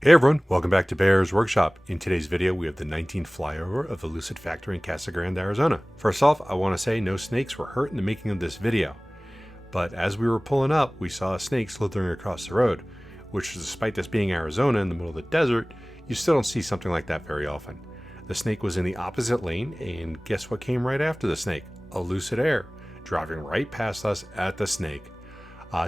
Hey everyone, welcome back to Bear's Workshop. In today's video, we have the 19th flyover of the Lucid factory in Casa Grande, Arizona. First off, I want to say no snakes were hurt in the making of this video. But as we were pulling up, we saw a snake slithering across the road, which despite this being Arizona in the middle of the desert, you still don't see something like that very often. The snake was in the opposite lane, and guess what came right after the snake? A Lucid Air, driving right past us at the snake.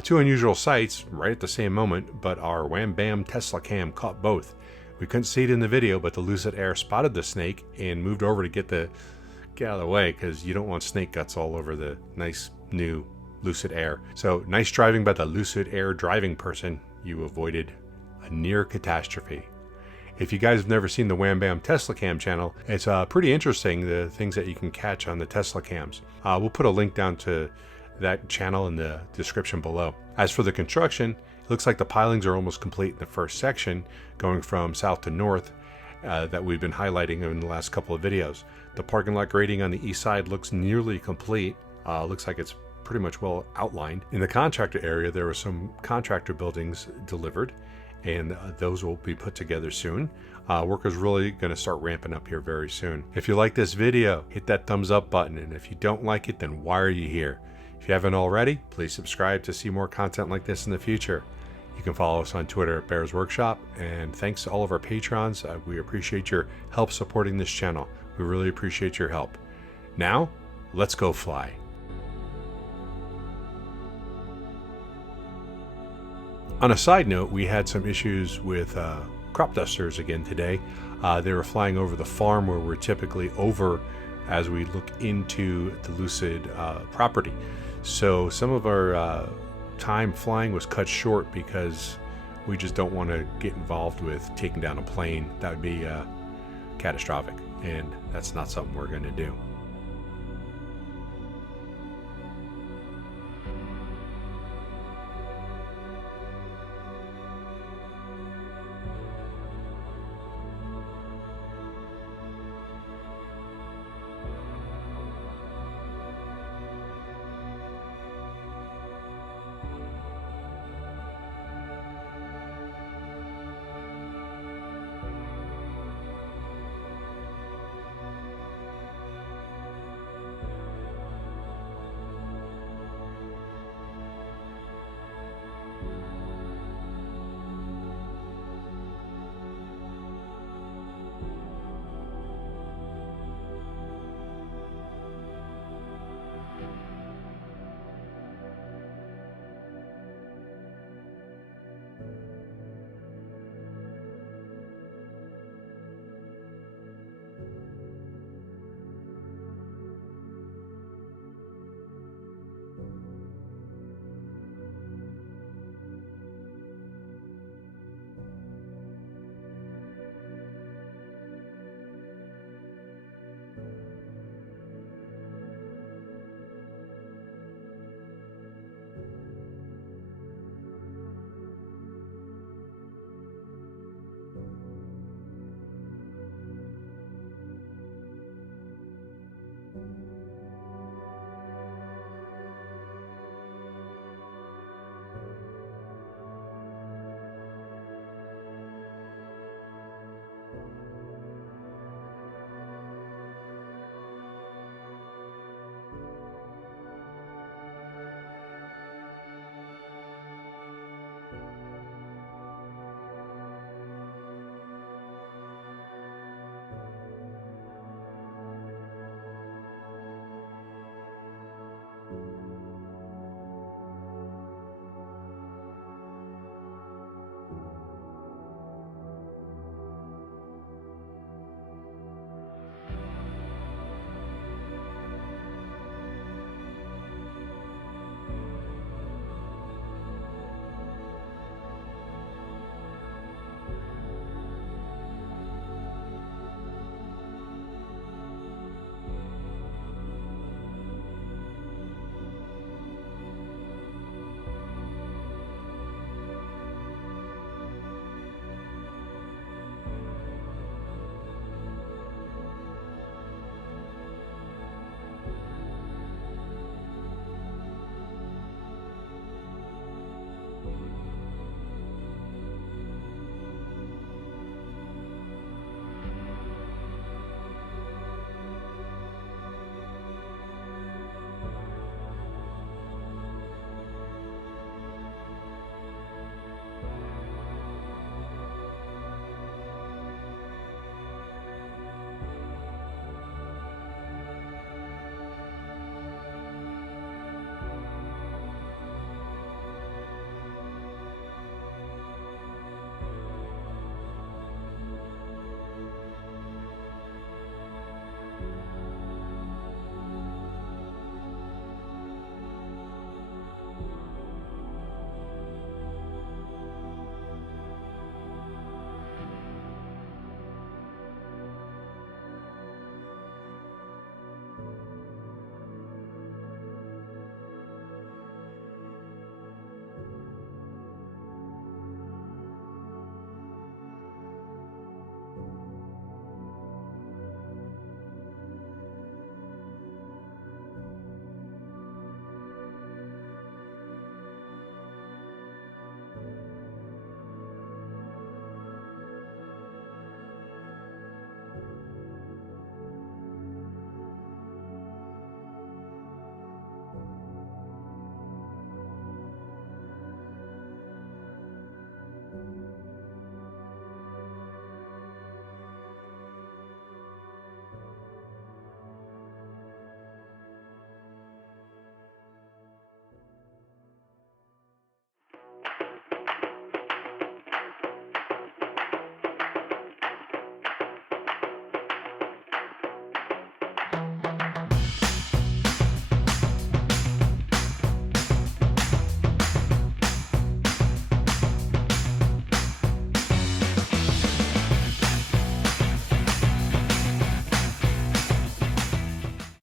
Two unusual sights right at the same moment, but our WhamBam TeslaCam caught both. We couldn't see it in the video, but the Lucid Air spotted the snake and moved over to get out of the way because you don't want snake guts all over the nice new Lucid Air. So nice driving by the Lucid Air driving person. You avoided a near catastrophe. If you guys have never seen the WhamBam TeslaCam channel, it's pretty interesting, the things that you can catch on the TeslaCams. We'll put a link down to that channel in the description below. As for the construction, it looks like the pilings are almost complete in the first section, going from south to north, that we've been highlighting in the last couple of videos. The parking lot grading on the east side looks nearly complete. Looks like it's pretty much well outlined. In the contractor area, there were some contractor buildings delivered, and those will be put together soon. Work is really going to start ramping up here very soon. If you like this video, hit that thumbs up button, and if you don't like it, then why are you here? If you haven't already, please subscribe to see more content like this in the future. You can follow us on Twitter at Bear's Workshop, and thanks to all of our patrons. We appreciate your help supporting this channel. We really appreciate your help. Now, let's go fly. On a side note, we had some issues with crop dusters again today. They were flying over the farm where we're typically over as we look into the Lucid property. So some of our time flying was cut short because we just don't want to get involved with taking down a plane. That would be catastrophic, and that's not something we're going to do.